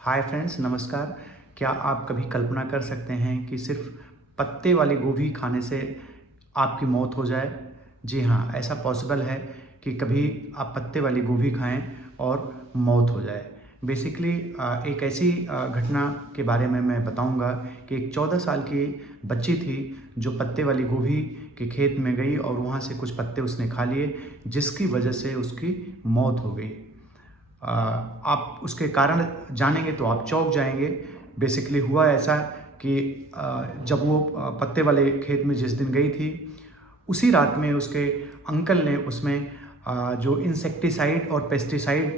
Hi friends, नमस्कार। क्या आप कभी कल्पना कर सकते हैं कि सिर्फ पत्ते वाली गोभी खाने से आपकी मौत हो जाए? जी हाँ, ऐसा पॉसिबल है कि कभी आप पत्ते वाली गोभी खाएं और मौत हो जाए। बेसिकली एक ऐसी घटना के बारे में मैं बताऊंगा कि एक 14 साल की बच्ची थी जो पत्ते वाली गोभी के खेत में गई और वहाँ से कुछ पत्ते उसने खा लिए, जिसकी वजह से उसकी मौत हो गई। आप उसके कारण जानेंगे तो आप चौंक जाएंगे। बेसिकली हुआ ऐसा कि जब वो पत्ते वाले खेत में जिस दिन गई थी, उसी रात में उसके अंकल ने उसमें जो इंसेक्टिसाइड और पेस्टिसाइड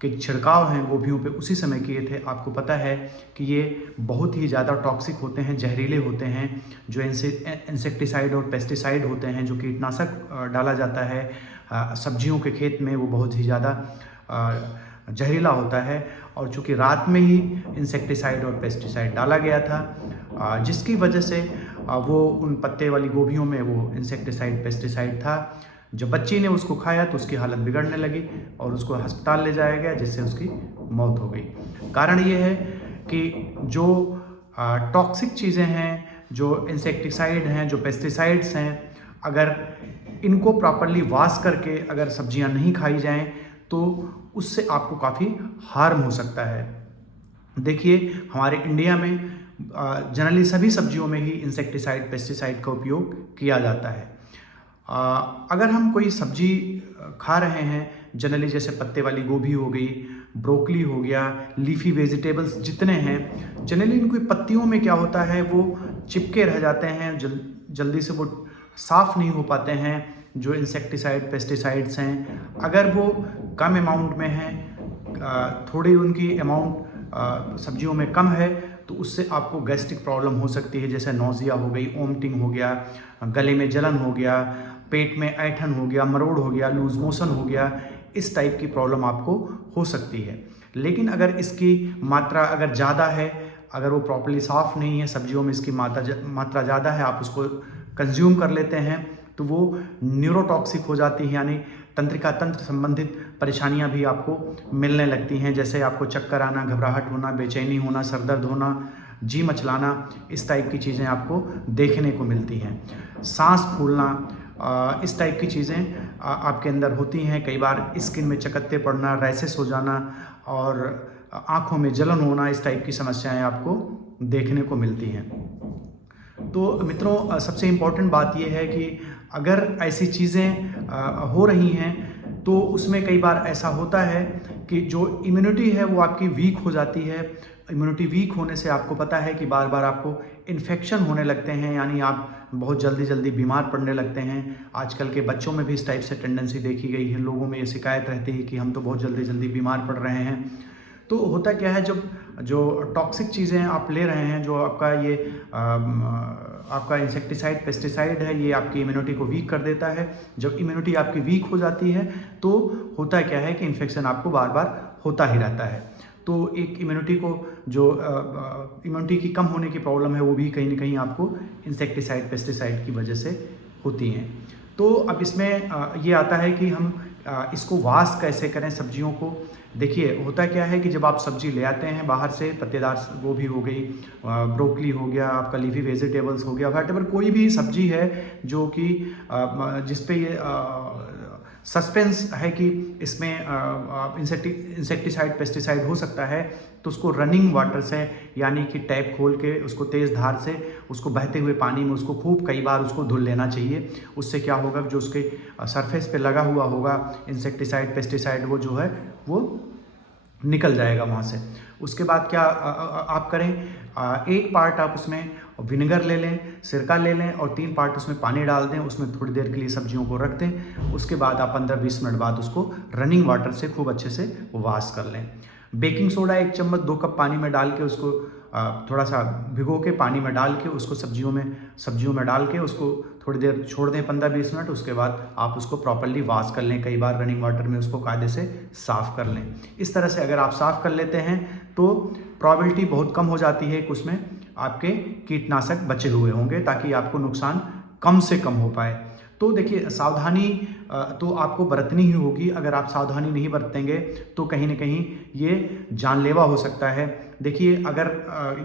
के छिड़काव हैं गोभियों पे उसी समय किए थे। आपको पता है कि ये बहुत ही ज़्यादा टॉक्सिक होते हैं, जहरीले होते हैं। जो इंसेक्टिसाइड और पेस्टिसाइड होते हैं, जो कीटनाशक डाला जाता है सब्जियों के खेत में, वो बहुत ही ज़्यादा जहरीला होता है। और चूँकि रात में ही इंसेक्टिसाइड और पेस्टिसाइड डाला गया था, जिसकी वजह से वो उन पत्ते वाली गोभियों में वो इंसेक्टिसाइड पेस्टिसाइड था। जब बच्ची ने उसको खाया तो उसकी हालत बिगड़ने लगी और उसको अस्पताल ले जाया गया, जिससे उसकी मौत हो गई। कारण ये है कि जो टॉक्सिक चीज़ें हैं, जो इंसेक्टिसाइड हैं, जो पेस्टिसाइड्स हैं, अगर इनको प्रॉपरली वॉश करके अगर सब्जियां नहीं खाई जाएं तो उससे आपको काफ़ी हार्म हो सकता है। देखिए, हमारे इंडिया में जनरली सभी सब्जियों में ही इंसेक्टिसाइड पेस्टिसाइड का उपयोग किया जाता है। अगर हम कोई सब्जी खा रहे हैं, जनरली जैसे पत्ते वाली गोभी हो गई, ब्रोकली हो गया, लीफी वेजिटेबल्स जितने हैं, जनरली इनकी पत्तियों में क्या होता है, वो चिपके रह जाते हैं, जल्दी से वो साफ़ नहीं हो पाते हैं। जो इंसेक्टिसाइड पेस्टिसाइड्स हैं, अगर वो कम अमाउंट में हैं, थोड़ी उनकी अमाउंट सब्जियों में कम है, तो उससे आपको गैस्ट्रिक प्रॉब्लम हो सकती है, जैसे नौजिया हो गई, वोमिटिंग हो गया, गले में जलन हो गया, पेट में ऐंठन हो गया, मरोड़ हो गया, लूज मोशन हो गया। इस टाइप की प्रॉब्लम आपको हो सकती है। लेकिन अगर इसकी मात्रा अगर ज़्यादा है, अगर वो प्रॉपर्ली साफ़ नहीं है, सब्जियों में इसकी मात्रा ज़्यादा है, आप उसको कंज्यूम कर लेते हैं, तो वो न्यूरोटॉक्सिक हो जाती है, यानी तंत्रिका तंत्र संबंधित परेशानियां भी आपको मिलने लगती हैं। जैसे आपको चक्कर आना, घबराहट होना, बेचैनी होना, सर दर्द होना, जी मचलाना, इस टाइप की चीज़ें आपको देखने को मिलती हैं। सांस फूलना, इस टाइप की चीज़ें आपके अंदर होती हैं। कई बार स्किन में चकत्ते पड़ना, रैसेस हो जाना और आँखों में जलन होना, इस टाइप की समस्याएं आपको देखने को मिलती हैं। तो मित्रों, सबसे इम्पॉर्टेंट बात यह है कि अगर ऐसी चीज़ें हो रही हैं, तो उसमें कई बार ऐसा होता है कि जो इम्यूनिटी है वो आपकी वीक हो जाती है। इम्यूनिटी वीक होने से आपको पता है कि बार बार आपको इन्फेक्शन होने लगते हैं, यानी आप बहुत जल्दी जल्दी बीमार पड़ने लगते हैं। आजकल के बच्चों में भी इस टाइप से टेंडेंसी देखी गई है। लोगों में ये शिकायत रहती है कि हम तो बहुत जल्दी जल्दी बीमार पड़ रहे हैं। तो होता क्या है, जब जो टॉक्सिक चीज़ें आप ले रहे हैं, जो आपका ये आपका इंसेक्टिसाइड पेस्टिसाइड है, ये आपकी इम्यूनिटी को वीक कर देता है। जब इम्यूनिटी आपकी वीक हो जाती है तो होता क्या है कि इन्फेक्शन आपको बार बार होता ही रहता है। तो एक इम्यूनिटी को जो इम्यूनिटी की कम होने की प्रॉब्लम है, वो भी कहीं ना कहीं आपको इंसेक्टिसाइड पेस्टिसाइड की वजह से होती हैं। तो अब इसमें ये आता है कि हम इसको वॉश कैसे करें सब्जियों को। देखिए, होता क्या है कि जब आप सब्जी ले आते हैं बाहर से, पत्तेदार गोभी हो गई, ब्रोकली हो गया, आपका लीफी वेजिटेबल्स हो गया, व्हाटएवर कोई भी सब्जी है जो कि जिस पे ये सस्पेंस है कि इसमें इंसेक्टिसाइड पेस्टिसाइड हो सकता है, तो उसको रनिंग वाटर से, यानी कि टैप खोल के उसको तेज़ धार से उसको बहते हुए पानी में उसको खूब कई बार उसको धुल लेना चाहिए। उससे क्या होगा, जो उसके सरफेस पे लगा हुआ होगा इंसेक्टिसाइड पेस्टिसाइड, वो जो है वो निकल जाएगा वहाँ से। उसके बाद क्या आप करें, एक पार्ट आप उसमें विनेगर ले लें, सिरका ले लें और 3 पार्ट उसमें पानी डाल दें, उसमें थोड़ी देर के लिए सब्जियों को रख दें। उसके बाद आप 15-20 मिनट बाद उसको रनिंग वाटर से खूब अच्छे से वॉश कर लें। बेकिंग सोडा 1 चम्मच 2 कप पानी में डाल के उसको थोड़ा सा भिगो के पानी में डाल के उसको सब्जियों में डाल के उसको थोड़ी देर छोड़ दें, 15-20 मिनट। उसके बाद आप उसको प्रॉपर्ली वॉश कर लें, कई बार रनिंग वाटर में उसको कायदे से साफ़ कर लें। इस तरह से अगर आप साफ़ कर लेते हैं तो प्रॉबिलिटी बहुत कम हो जाती है कि उसमें आपके कीटनाशक बचे हुए होंगे, ताकि आपको नुकसान कम से कम हो पाए। तो देखिए, सावधानी तो आपको बरतनी ही होगी। अगर आप सावधानी नहीं बरतेंगे तो कहीं ना कहीं ये जानलेवा हो सकता है। देखिए अगर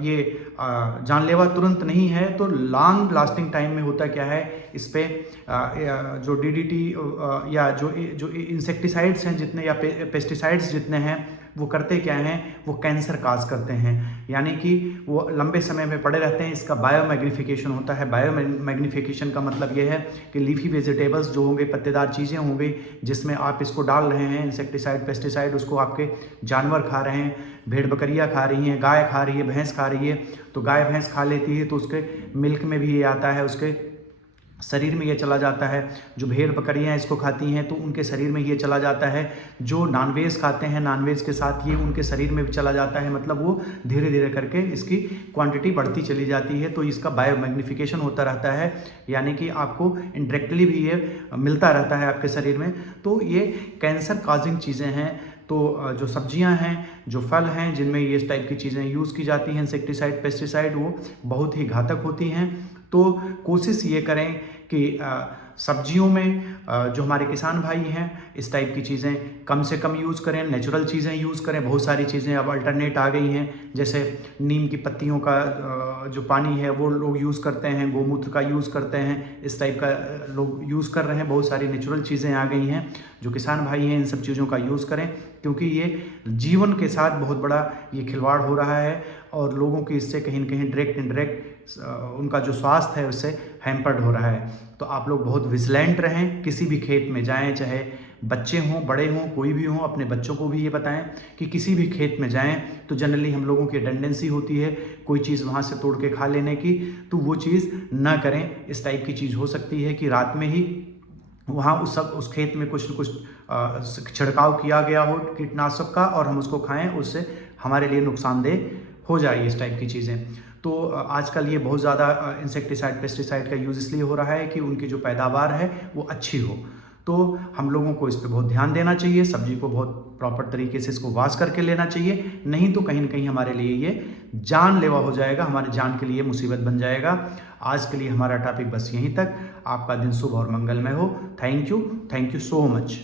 ये जानलेवा तुरंत नहीं है तो लॉन्ग लास्टिंग टाइम में होता क्या है, इस पे जो DDT या जो इंसेक्टिसाइड्स हैं जितने या पेस्टिसाइड्स जितने हैं वो करते क्या हैं, वो कैंसर काज करते हैं, यानी कि वो लंबे समय में पड़े रहते हैं। इसका बायोमैग्निफिकेशन होता है। बायोमैग्निफिकेशन का मतलब ये है कि लीफी वेजिटेबल्स जो होंगे, पत्तेदार चीज़ें होंगी जिसमें आप इसको डाल रहे हैं इंसेक्टिसाइड पेस्टिसाइड, उसको आपके जानवर खा रहे हैं, भेड़ बकरियाँ खा रही हैं, गाय खा रही है, भैंस खा रही है। तो गाय भैंस खा लेती है तो उसके मिल्क में भी ये आता है, उसके शरीर में ये चला जाता है। जो भेड़ बकरियाँ इसको खाती हैं तो उनके शरीर में ये चला जाता है। जो नॉनवेज खाते हैं, नॉनवेज के साथ ये उनके शरीर में भी चला जाता है। मतलब वो धीरे धीरे करके इसकी क्वांटिटी बढ़ती चली जाती है। तो इसका बायोमैग्निफिकेशन होता रहता है, यानी कि आपको इनडायरेक्टली भी ये मिलता रहता है आपके शरीर में। तो ये कैंसर काजिंग चीज़ें हैं। तो जो सब्जियां हैं, जो फल हैं जिनमें ये इस टाइप की चीज़ें यूज़ की जाती हैं इंसेक्टिसाइड पेस्टिसाइड, वो बहुत ही घातक होती हैं। तो कोशिश ये करें कि सब्जियों में जो हमारे किसान भाई हैं इस टाइप की चीज़ें कम से कम यूज़ करें, नेचुरल चीज़ें यूज़ करें। बहुत सारी चीज़ें अब अल्टरनेट आ गई हैं, जैसे नीम की पत्तियों का जो पानी है वो लोग यूज़ करते हैं, गोमूत्र का यूज़ करते हैं, इस टाइप का लोग यूज़ कर रहे हैं। बहुत सारी नेचुरल चीज़ें आ गई हैं। जो किसान भाई हैं इन सब चीज़ों का यूज़ करें, क्योंकि ये जीवन के साथ बहुत बड़ा ये खिलवाड़ हो रहा है और लोगों की इससे कहीं न कहीं डायरेक्ट इनडायरेक्ट उनका जो स्वास्थ्य है उससे हैम्पर्ड हो रहा है। तो आप लोग बहुत विजिलेंट रहें, किसी भी खेत में जाएं, चाहे बच्चे हों, बड़े हों, कोई भी हों। अपने बच्चों को भी ये बताएं कि किसी भी खेत में जाएं तो जनरली हम लोगों की टेंडेंसी होती है कोई चीज़ वहाँ से तोड़ के खा लेने की, तो वो चीज़ ना करें। इस टाइप की चीज़ हो सकती है कि रात में ही वहाँ उस खेत में कुछ न कुछ छिड़काव किया गया हो कीटनाशक का और हम उसको खाएं, उससे हमारे लिए नुकसानदेह हो जाए इस टाइप की चीज़ें। तो आजकल ये बहुत ज़्यादा इंसेक्टिसाइड पेस्टिसाइड का यूज़ इसलिए हो रहा है कि उनकी जो पैदावार है वो अच्छी हो। तो हम लोगों को इस पे बहुत ध्यान देना चाहिए। सब्जी को बहुत प्रॉपर तरीके से इसको वॉश करके लेना चाहिए, नहीं तो कहीं न कहीं हमारे लिए ये जानलेवा हो जाएगा, हमारे जान के लिए मुसीबत बन जाएगा। आज के लिए हमारा टॉपिक बस यहीं तक। आपका दिन शुभ और मंगलमय हो। Thank you so much.